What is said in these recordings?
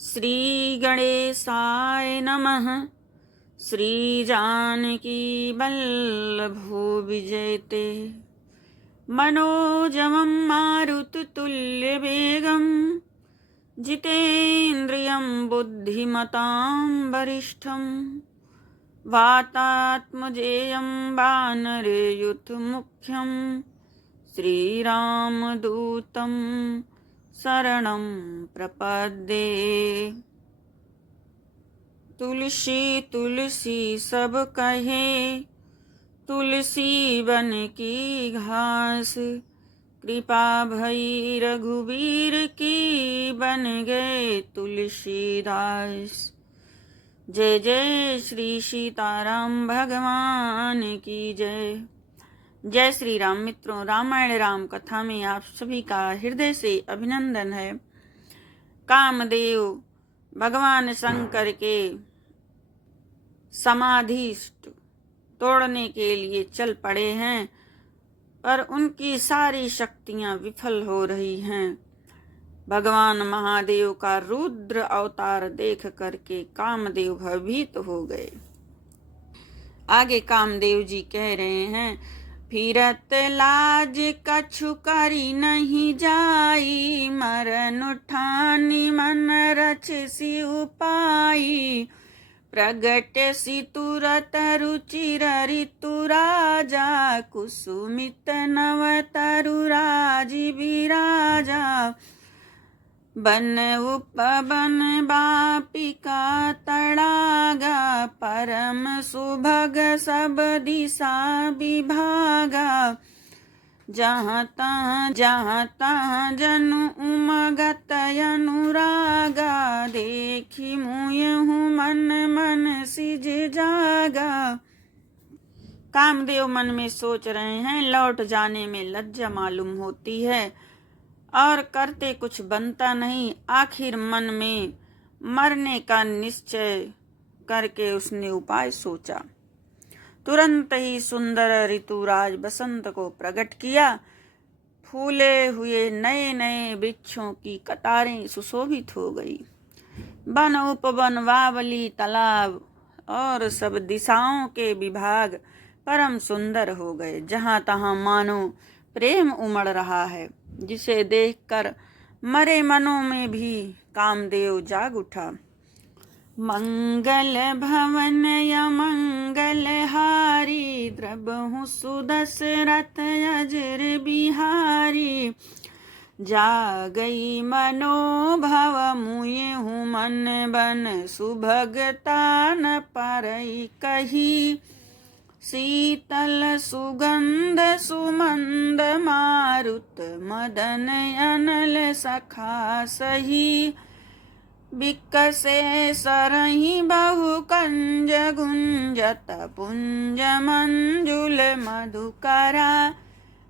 श्री गणेशाय नमः। श्री जानकी वल्लभो विजयते मनोजवं मारुततुल्यवेगं जितेन्द्रियं बुद्धिमतां वरिष्ठं वातात्मजेयं वानरयूथमुख्यं श्रीरामदूतं शरणं प्रपद्ये। तुलसी तुलसी सब कहे, तुलसी बन की घास, कृपा भई रघुवीर की बन गए तुलसीदास। जय जय श्री सीताराम भगवान की जय। जय श्री राम। मित्रों, रामायण राम कथा में आप सभी का हृदय से अभिनंदन है। कामदेव भगवान शंकर के समाधि तोड़ने के लिए चल पड़े हैं, पर उनकी सारी शक्तियां विफल हो रही हैं। भगवान महादेव का रुद्र अवतार देख करके कामदेव भयभीत हो गए। आगे कामदेव जी कह रहे हैं, फिरत लाज कछु करी नहीं जाई, मरन उठानी मन रच सी उपाई, प्रगट सी तुरत रुचिर ऋतु राजा, कुसुमित नव तरु राजी विराजा, बन उपवन बापिका तड़ागा, परम सुभग सब दिशा विभागा, जहाँ तहाँ जनु उमगत अनुरागा, देखी मुयहु मन मन सिज जागा। कामदेव मन में सोच रहे हैं, लौट जाने में लज्जा मालूम होती है और करते कुछ बनता नहीं। आखिर मन में मरने का निश्चय करके उसने उपाय सोचा। तुरंत ही सुंदर ऋतुराज बसंत को प्रकट किया। फूले हुए नए नए वृक्षों की कतारें सुशोभित हो गई। वन उपवन वावली तालाब और सब दिशाओं के विभाग परम सुंदर हो गए। जहाँ तहाँ मानो प्रेम उमड़ रहा है, जिसे देखकर मरे मनों में भी कामदेव जाग उठा। मंगल भवन या मंगल हारी, द्रबहु सुदशरथ अजर बिहारी, जागई मनोभव मुयहु मन बन, सुभगता न परई कही, शीतल सुगंध सुमंद मारुत, मदन अनल सखा सही, बिकसे सरहि बहु कंज गुंजत, पुंज मंजुल मधुकरा,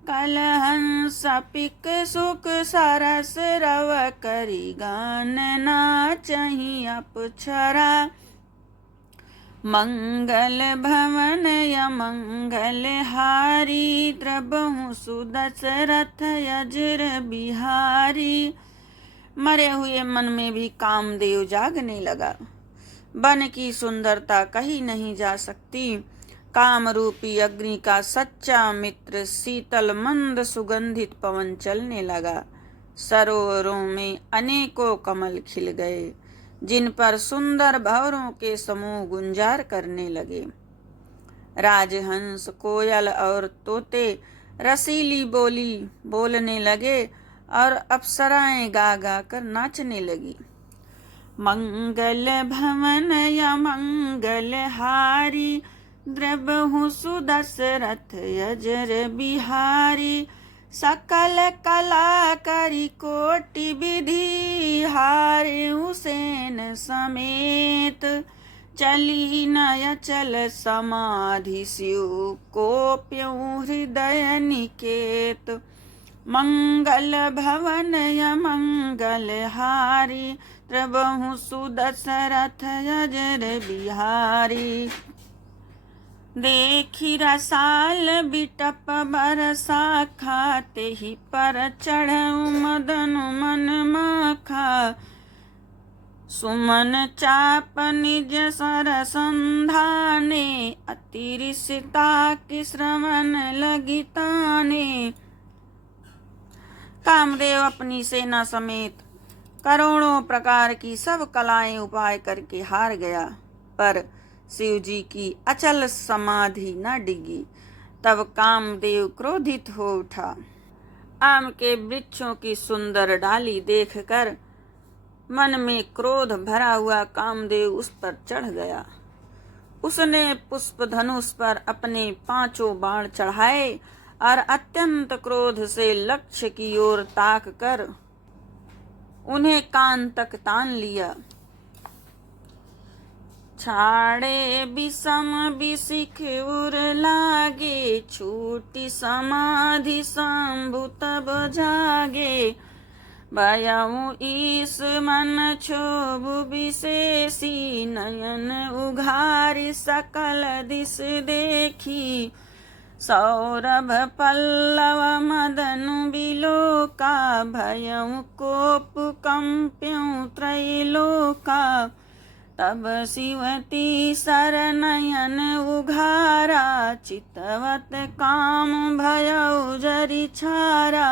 कलहंस पिक सुख सरस रव करी, गान नाचहि अपछरा, मंगल भवन या मंगल हारी, द्रबहु सुदशरथ अजर बिहारी। मरे हुए मन में भी कामदेव जागने लगा। वन की सुंदरता कही नहीं जा सकती। काम रूपी अग्नि का सच्चा मित्र शीतल मंद सुगंधित पवन चलने लगा। सरोवरों में अनेकों कमल खिल गए, जिन पर सुंदर भंवरों के समूह गुंजार करने लगे। राजहंस, कोयल और तोते रसीली बोली बोलने लगे और अप्सराएं गा गा कर नाचने लगी। मंगल भवन या मंगल हारी, द्रबहु सुदशरथ अजर बिहारी, सकल कला करी कोटि विधि, हारे उसेन समेत, चली नय चल समाधि सिउ, कोप्यउ हृदय निकेत, मंगल भवन या मंगल हारी, द्रबहु सुदशरथ अजर बिहारी, देखी रसाल बिटप बरसा, खाते ही पर चढ़ मदन मन माखा, सुमन चाप निज सर संधाने, अतिरिसिता की श्रवण लगी ताने। कामदेव अपनी सेना समेत करोड़ों प्रकार की सब कलाएं उपाय करके हार गया, पर शिव जी की अचल समाधि न डिगी। तब कामदेव क्रोधित हो उठा। आम के वृक्षों की सुंदर डाली देखकर मन में क्रोध भरा हुआ कामदेव उस पर चढ़ गया। उसने पुष्प धनुष पर अपने 5 बाण चढ़ाए और अत्यंत क्रोध से लक्ष्य की ओर ताक कर उन्हें कान तक तान लिया। छाड़े विषम विशिख उर लागे, छूटी समाधि शंभु तब जागे। भयउ ईश मन क्षोभ विशेषी, नयन उघारी सकल दिश देखी। सौरभ पल्लव मदनु बिलोका, भयउ कोप कंप्यउ त्रैलोका। तब शिवती सरनयन उघारा, चितवत काम भयउ जरि छारा।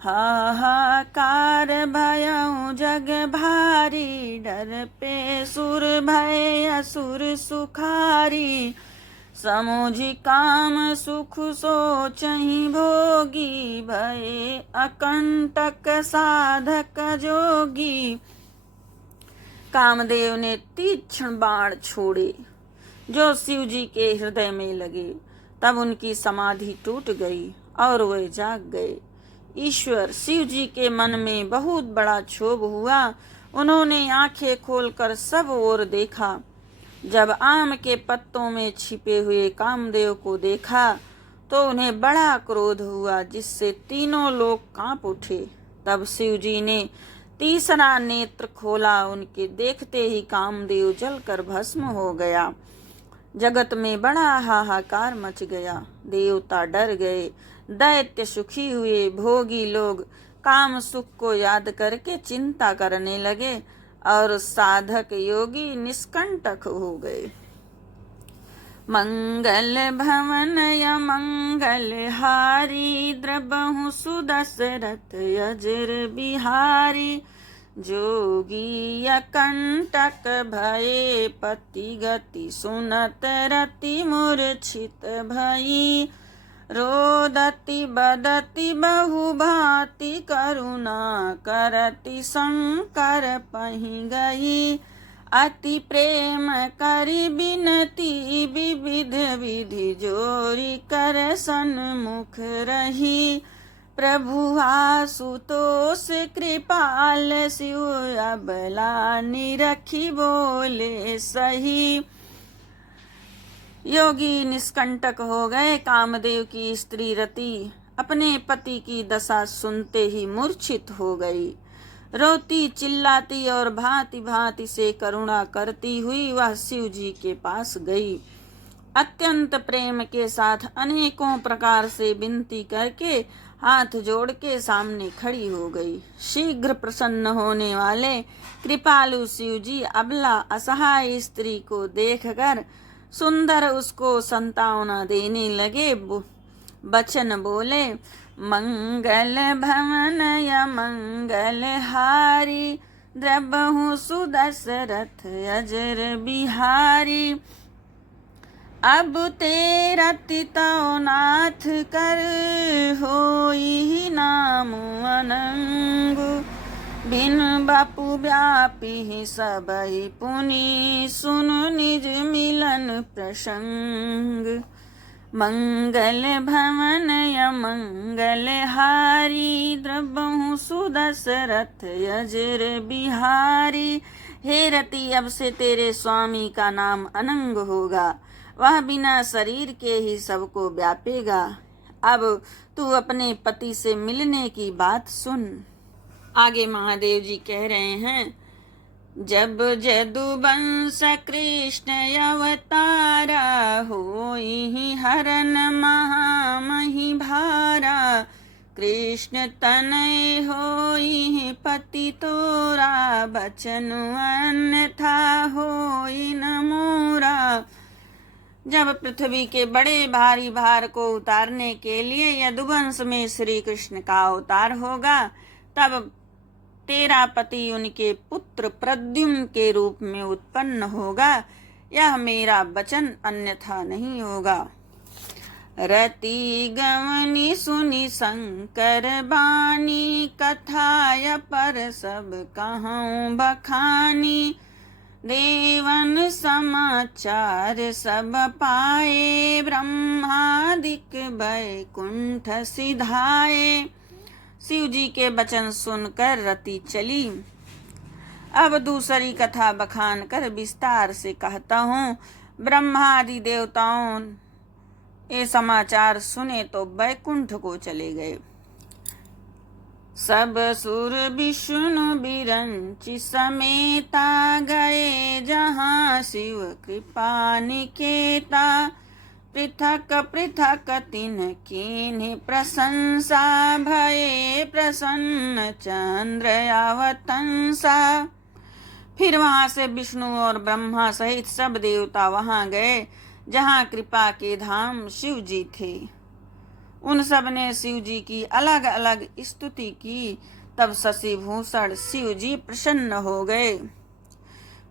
हाहाकार भयउ जग भारी, डर पे सुर भय असुर सुखारी। समुझि काम सुख सोचहि भोगी, भय अकंटक साधक जोगी। कामदेव ने तीक्ष्ण बाण छोड़े जो शिव जी के हृदय में लगे। तब उनकी समाधि टूट गई और वे जाग गए। ईश्वर शिव जी के मन में बहुत बड़ा क्षोभ हुआ। उन्होंने आंखें खोलकर सब ओर देखा। जब आम के पत्तों में छिपे हुए कामदेव को देखा तो उन्हें बड़ा क्रोध हुआ, जिससे तीनों लोग कांप उठे। तब शिव जी ने तीसरा नेत्र खोला। उनके देखते ही कामदेव जलकर भस्म हो गया। जगत में बड़ा हाहाकार मच गया। देवता डर गए, दैत्य सुखी हुए, भोगी लोग काम सुख को याद करके चिंता करने लगे और साधक योगी निष्कंटक हो गए। मंगल भवन य मंगल हारी, द्रबहु सुदशरथ अजर बिहारी। जोगी अकंटक भये, पति गति सुनत रति मूर्छित भई। रोदति बदति बहु भांति, करुणा करति शंकर पहि गई। अति प्रेम करि बिनती, विविध विधि जोरी कर सन्मुख रही। प्रभु आशुतोष कृपाल, शिव अबला निरखी बोले सही। योगी निष्कंटक हो गए। कामदेव की स्त्री रति अपने पति की दशा सुनते ही मूर्छित हो गई। रोती चिल्लाती और भांति भांति से करुणा करती हुई वह शिव जी के पास गई। अत्यंत प्रेम के साथ अनेकों प्रकार से विनती करके हाथ जोड़ के सामने खड़ी हो गई। शीघ्र प्रसन्न होने वाले कृपालु शिव जी अबला असहाय स्त्री को देखकर सुंदर उसको संतावना देने लगे। बचन बोले, मंगल भवन य मंगल हारी, द्रबहु सुदशरथ अजर बिहारी। अब तेरा तितौ नाथ कर, होई नाम अनंगु। बिन बापू व्यापी सबहि पुनि, सुनु निज मिलन प्रसंग। मंगल भवन य मंगल हारी, द्रबहु सुदशरथ अजर बिहारी। हे रति, अब से तेरे स्वामी का नाम अनंग होगा। वह बिना शरीर के ही सबको व्यापेगा। अब तू अपने पति से मिलने की बात सुन। आगे महादेव जी कह रहे हैं, जब जदुवंश कृष्ण अवतारा, होई हरन महामहि भारा। कृष्ण तनय होई पति तोरा, बचन अन्यथा होई न मोरा। जब पृथ्वी के बड़े भारी भार को उतारने के लिए यदुवंश में श्री कृष्ण का अवतार होगा, तब तेरा पति उनके पुत्र प्रद्युम्न के रूप में उत्पन्न होगा। यह मेरा वचन अन्यथा नहीं होगा। रति गवनी सुनी शंकर बानी, कथाय पर सब कहूँ बखानी। देवन समाचार सब पाए, ब्रह्मादिक बैकुंठ सिधाए। शिव जी के वचन सुनकर रति चली। अब दूसरी कथा बखान कर विस्तार से कहता हूँ। ब्रह्मादि देवताओं ये समाचार सुने तो बैकुंठ को चले गए। सब सुर विष्णु बिरंचि समेता, गए जहाँ शिव कृपा निकेता। पृथक पृथक तिन्ह कीन्हि प्रशंसा, भये प्रसन्न चंद्र अवतंसा। फिर वहां से विष्णु और ब्रह्मा सहित सब देवता वहां गए जहाँ कृपा के धाम शिव जी थे। उन सब ने शिव जी की अलग अलग स्तुति की। तब शशि भूषण शिव जी प्रसन्न हो गए।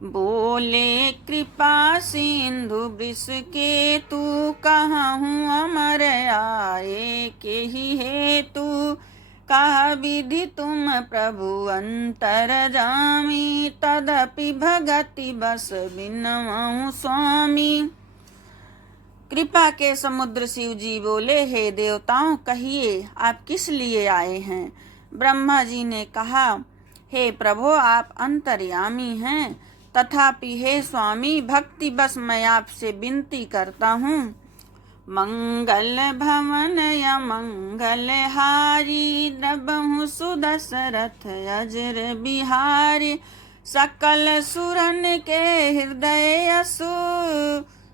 बोले कृपा सिंधु वृष के तू, कहूँ अमर आए के ही हेतु। कह विधि तुम प्रभु अंतरजामी, तदपि भगति बस बिनवऊँ स्वामी। कृपा के समुद्र शिव जी बोले, हे देवताओं कहिए आप किस लिए आए हैं। ब्रह्मा जी ने कहा, हे प्रभु आप अंतर्यामी हैं, तथापि हे स्वामी भक्ति बस मैं आपसे विनती करता हूँ। मंगल भवन या मंगल हारी, द्रबहु सुदशरथ अजर बिहारी। सकल सुरन के हृदय असु,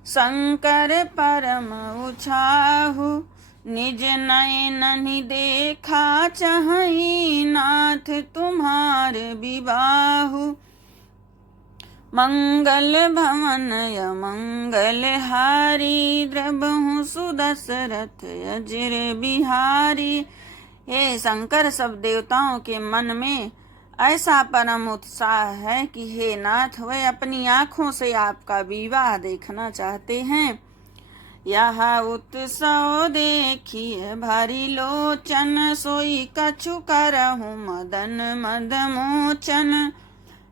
शंकर परम उछाहु। निज नयन देखा चाहि, नाथ तुम्हार विबाहु। मंगल भवन य मंगल हारी, द्रबहु सुदशरथ अजर बिहारी। हे शंकर सब देवताओं के मन में ऐसा परम उत्साह है कि हे नाथ वे अपनी आँखों से आपका विवाह देखना चाहते हैं। यह उत्सव देखिए भारी लोचन, सोई कछु करहु मदन मद मोचन।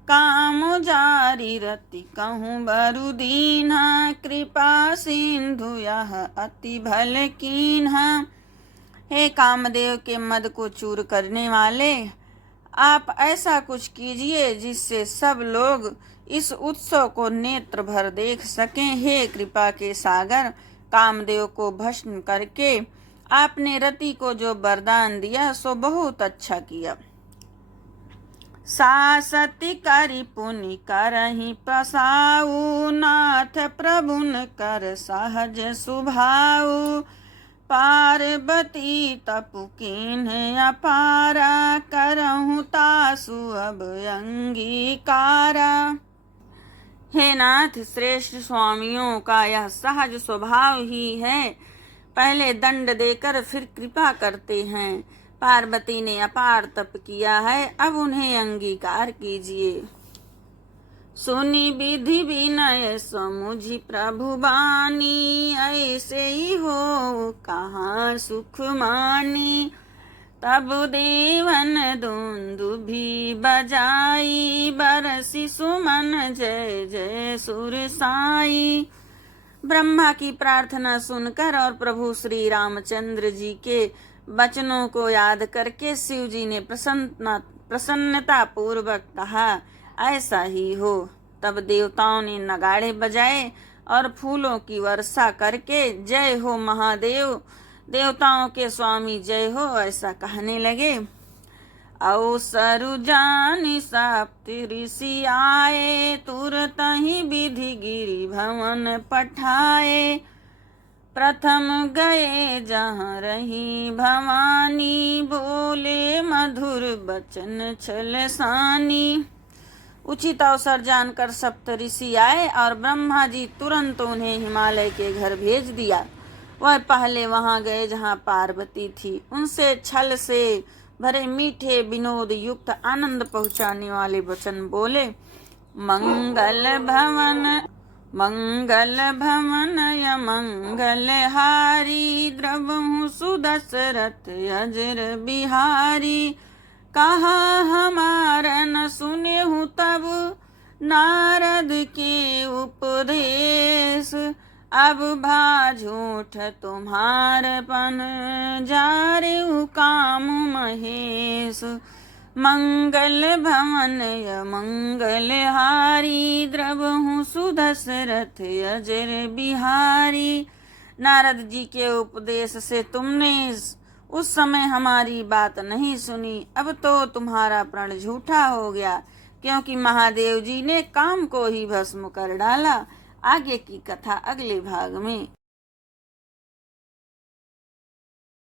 काम जारी रति कहूँ बरु दीन्हा, कृपा सिंधु यह अति भल कीन्हा। हे कामदेव के मद को चूर करने वाले, आप ऐसा कुछ कीजिए जिससे सब लोग इस उत्सव को नेत्र भर देख सकें। हे कृपा के सागर, कामदेव को भस्म करके आपने रति को जो वरदान दिया सो बहुत अच्छा किया। सासति करि पुनि करहि प्रसाऊ, नाथ प्रभुन कर सहज सुभाऊ। पार्वती तपु कीन्ह अपारा, करहु तासु अब अंगीकारा। हे नाथ श्रेष्ठ स्वामियों का यह सहज स्वभाव ही है। पहले दंड देकर फिर कृपा करते हैं। पार्वती ने अपार तप किया है, अब उन्हें अंगीकार कीजिए। सुनी विधि विनय समुझि प्रभु बानी, ऐसे ही हो कहाँ सुख मानी। तब देवन दुंदुभि बजाई, बरसी सुमन जय जय सुर साई। ब्रह्मा की प्रार्थना सुनकर और प्रभु श्री रामचंद्र जी के वचनों को याद करके शिव जी ने प्रसन्नता पूर्वक कहा, ऐसा ही हो। तब देवताओं ने नगाड़े बजाए और फूलों की वर्षा करके जय हो महादेव, देवताओं के स्वामी जय हो ऐसा कहने लगे। अवसरु जानि सप्त ऋषि आए, तुरत ही विधि गिरि भवन पठाए। प्रथम गए जहाँ रही भवानी, बोले मधुर बचन छल सानी। उचित अवसर जानकर सप्तऋषि आए और ब्रह्मा जी तुरंत उन्हें हिमालय के घर भेज दिया। वह पहले वहां गए जहां पार्वती थी। उनसे छल से भरे मीठे विनोद युक्त आनंद पहुंचाने वाले वचन बोले। मंगल भवन य मंगल हारी, द्रवहु सुदशरथ अजर बिहारी। कहा हमारा न सुने हूँ तब, नारद के उपदेश। अब भा झूठ तुम्हारपन, जारे काम महेश। मंगल भवन य मंगल हारी, द्रवहु सुदशरथ अजर बिहारी। नारद जी के उपदेश से तुमने उस समय हमारी बात नहीं सुनी। अब तो तुम्हारा प्रण झूठा हो गया, क्योंकि महादेव जी ने काम को ही भस्म कर डाला। आगे की कथा अगले भाग में।